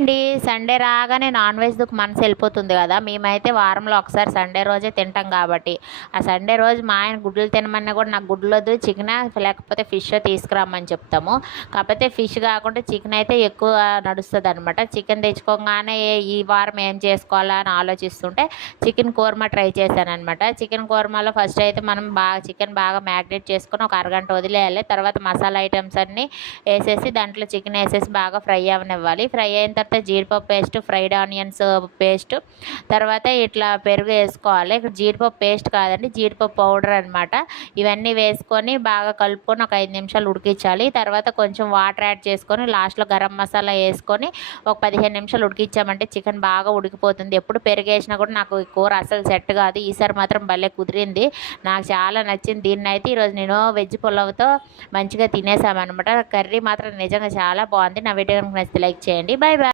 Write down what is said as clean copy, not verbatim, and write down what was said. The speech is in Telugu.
అండి. సండే రాగానే నాన్ వెజ్‌కి మనసు వెళ్ళిపోతుంది కదా! మేమైతే వారంలో ఒకసారి సండే రోజే తింటాం కాబట్టి, ఆ సండే రోజు మా ఆయన గుడ్లు తినమన్నా కూడా నాకు గుడ్లొద్దు చికెనా లేకపోతే ఫిషో తీసుకురమ్మని చెప్తాము. కాకపోతే ఫిష్ కాకుండా చికెన్ అయితే ఎక్కువ నడుస్తదనమాట. చికెన్ తెచ్చుకోగానే ఈ వారం ఏం చేసుకోవాలా అని ఆలోచిస్తుంటే చికెన్ కూర్మా ట్రై చేశాననమాట. చికెన్ కూర్మాలో ఫస్ట్ అయితే మనం చికెన్ బాగా మ్యాగ్నేట్ చేసుకొని ఒక అరగంట వదిలేయాలి. తర్వాత మసాలా ఐటమ్స్ అన్నీ వేసేసి దాంట్లో చికెన్ వేసేసి బాగా ఫ్రై అవ్వనివ్వాలి. ఫ్రై అయిన తర్వాత జీడిపప్పు పేస్ట్, ఫ్రైడ్ ఆనియన్స్ పేస్ట్, తర్వాత ఇట్లా పెరుగు వేసుకోవాలి. ఇక్కడ జీడిపప్పు పేస్ట్ కాదండి, జీడిపప్పు పౌడర్ అనమాట. ఇవన్నీ వేసుకొని బాగా కలుపుకొని ఒక 5 నిమిషాలు ఉడికించాలి. తర్వాత కొంచెం వాటర్ యాడ్ చేసుకొని లాస్ట్లో గరం మసాలా వేసుకొని ఒక 15 నిమిషాలు ఉడికించామంటే చికెన్ బాగా ఉడికిపోతుంది. ఎప్పుడు పెరుగు వేసినా కూడా నాకు ఈ కూర అసలు సెట్ కాదు. ఈసారి మాత్రం భలే కుదిరింది, నాకు చాలా నచ్చింది. దీన్ని అయితే ఈరోజు నేను వెజ్ పులావ్తో మంచిగా తినేసామన్నమాట. కర్రీ మాత్రం నిజంగా చాలా బాగుంది. నా వీడియో కనుక నచ్చితే లైక్ చేయండి. Bye bye.